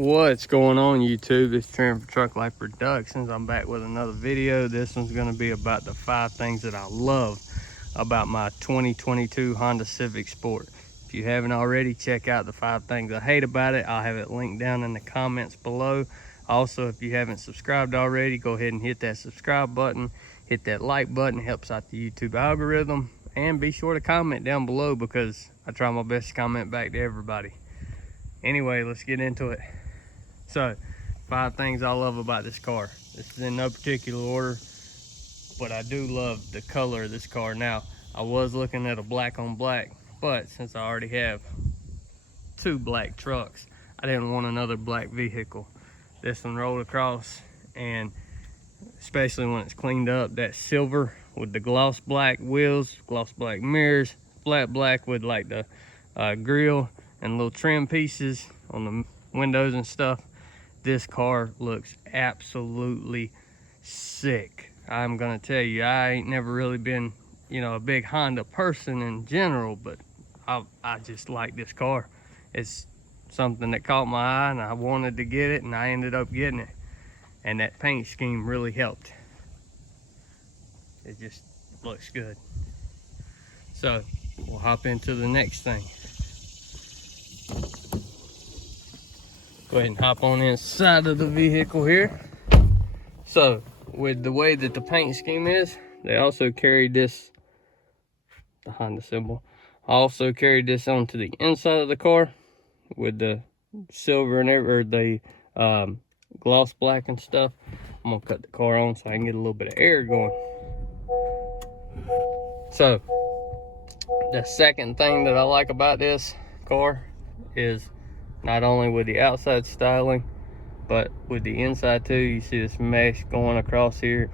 What's going on, YouTube? It's Trim for Truck Life Productions. I'm back with another video. This one's going to be about the 5 things that I love about my 2022 Honda Civic Sport. If you haven't already, check out the 5 things I hate about it. I'll have it linked down in the comments below. Also, if you haven't subscribed already, go ahead and hit that subscribe button. Hit that like button. It helps out the YouTube algorithm. And be sure to comment down below because I try my best to comment back to everybody. Anyway, let's get into it. So, 5 things I love about this car. This is in no particular order, but I do love the color of this car. Now, I was looking at a black on black, but since I already have 2 black trucks, I didn't want another black vehicle. This one rolled across, and especially when it's cleaned up, that silver with the gloss black wheels, gloss black mirrors, flat black with like the grill and little trim pieces on the windows and stuff. This car looks absolutely sick. I'm gonna tell you, I ain't never really been, a big Honda person in general, but I just like this car. It's something that caught my eye and I wanted to get it, and I ended up getting it. And that paint scheme really helped. It just looks good. So we'll hop into the next thing. Go ahead and hop on inside of the vehicle here. So with the way that the paint scheme is, they also carried this, the Honda symbol. I also carried this onto the inside of the car with the silver and the gloss black and stuff. I'm gonna cut the car on so I can get a little bit of air going. So the second thing that I like about this car is not only with the outside styling, but with the inside too. You see this mesh going across here.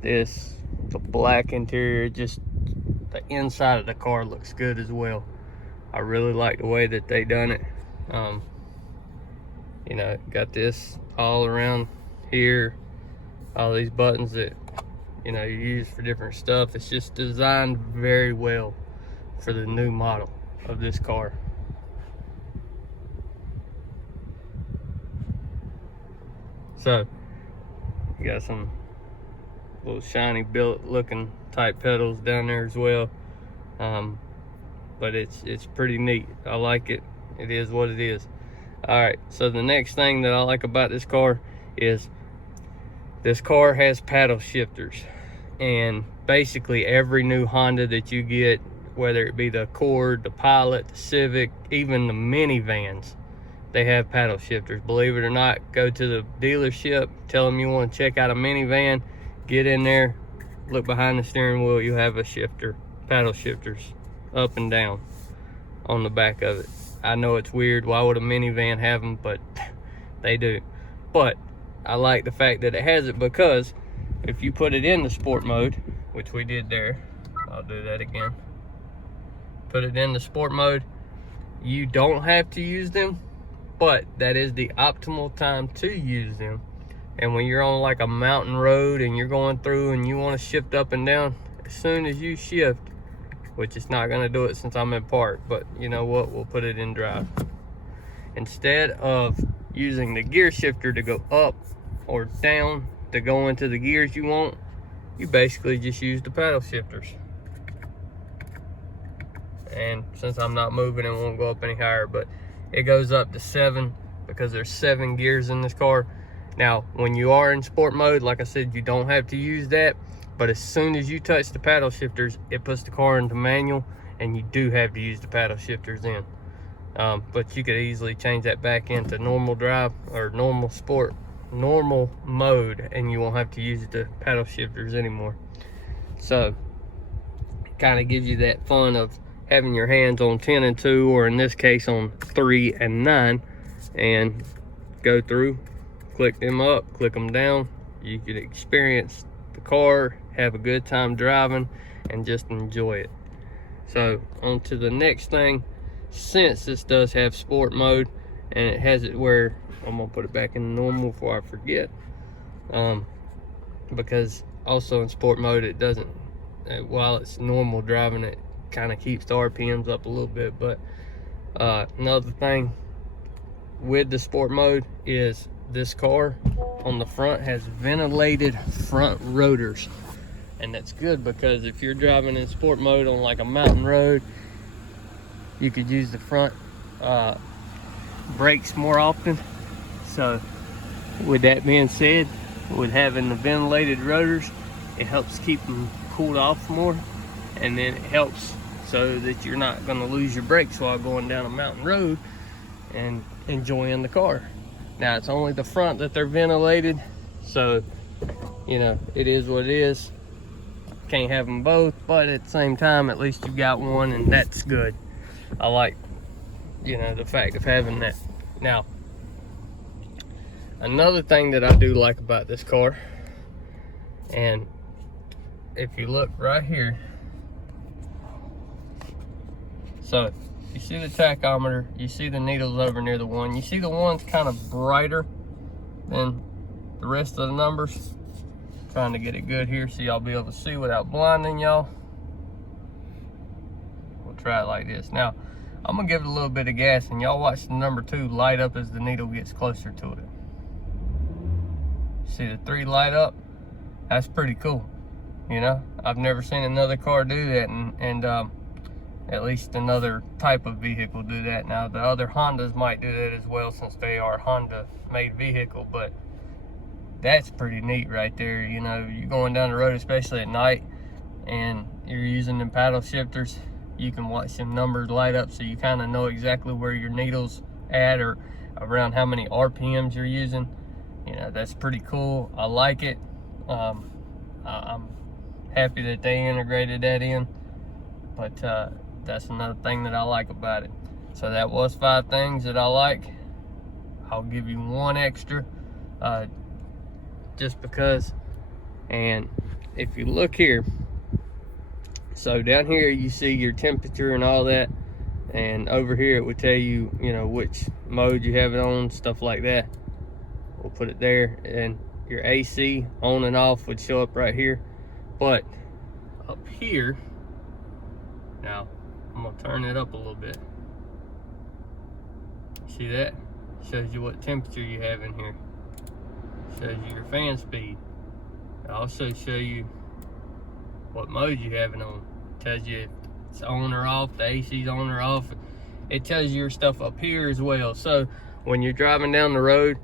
The black interior, just the inside of the car looks good as well. I really like the way that they done it. Got this all around here, all these buttons that you use for different stuff. It's just designed very well for the new model of this car. So you got some little shiny built looking type pedals down there as well, but it's pretty neat. I like it. It is what it is. All right, so the next thing that I like about this car is this car has paddle shifters, and basically every new Honda that you get, whether it be the Accord, the Pilot, the Civic, even the minivans, they have paddle shifters. Believe it or not, go to the dealership, tell them you want to check out a minivan, get in there, look behind the steering wheel, you have a shifter, paddle shifters, up and down on the back of it. I know it's weird, why would a minivan have them, but they do. But I like the fact that it has it, because if you put it in the sport mode, which we did there, I'll do that again. Put it in the sport mode, you don't have to use them, but that is the optimal time to use them. And when you're on like a mountain road and you're going through and you want to shift up and down, as soon as you shift, which it's not going to do it since I'm in park, but you know what, we'll put it in drive. Instead of using the gear shifter to go up or down to go into the gears you want, you basically just use the paddle shifters. And since I'm not moving, it won't go up any higher, but it goes up to 7 because there's 7 gears in this car. Now, when you are in sport mode, like I said, you don't have to use that, but as soon as you touch the paddle shifters, it puts the car into manual, and you do have to use the paddle shifters in. But you could easily change that back into normal drive or normal mode, and you won't have to use the paddle shifters anymore. So it kind of gives you that fun of having your hands on 10 and 2, or in this case on 3 and 9, and go through, click them up, click them down. You could experience the car, have a good time driving, and just enjoy it. So on to the next thing. Since this does have sport mode, and it has it where I'm gonna put it back in normal before I forget, because also in sport mode it doesn't, while it's normal driving, it kind of keeps the RPMs up a little bit. But another thing with the sport mode is this car on the front has ventilated front rotors. And that's good because if you're driving in sport mode on like a mountain road, you could use the front brakes more often. So with that being said, with having the ventilated rotors, it helps keep them cooled off more, and then it helps so that you're not going to lose your brakes while going down a mountain road and enjoying the car. Now it's only the front that they're ventilated, so you know it is what it is. Can't have them both, but at the same time, at least you got one, and that's good. I like, you know, the fact of having that. Now, another thing that I do like about this car, and if you look right here, so you see the tachometer, you see the needles over near the one, you see the one's kind of brighter than the rest of the numbers. Trying to get it good here so y'all be able to see without blinding y'all. We'll try it like this. Now, I'm gonna give it a little bit of gas and y'all watch the number 2 light up as the needle gets closer to it. See the 3 light up? That's pretty cool. You know, I've never seen another car do that, and at least another type of vehicle do that. Now, the other Hondas might do that as well since they are Honda made vehicle, but that's pretty neat right there. You know, you're going down the road, especially at night, and you're using them paddle shifters, you can watch them numbers light up so you kind of know exactly where your needle's at or around how many RPMs you're using. You know, that's pretty cool. I like it. I'm happy that they integrated that in, but that's another thing that I like about it. So that was 5 things that I like. I'll give you one extra just because. And if you look here, so down here you see your temperature and all that, and over here it would tell you, you know, which mode you have it on, stuff like that. We'll put it there, and your AC on and off would show up right here. But up here, now I'm gonna turn it up a little bit. See that? Shows you what temperature you have in here. Shows you your fan speed. It also show you what mode you have it on. It tells you if it's on or off, the AC's on or off. It tells you your stuff up here as well. So when you're driving down the road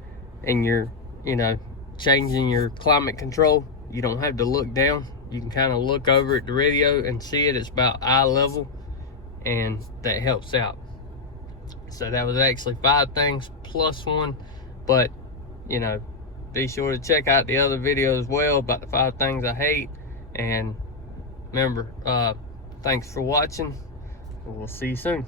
and you're, you know, changing your climate control, you don't have to look down. You can kind of look over at the radio and see it. It's about eye level, and that helps out. So that was actually 5 things plus 1, but you know, be sure to check out the other video as well about the 5 things I hate. And remember, thanks for watching. We'll see you soon.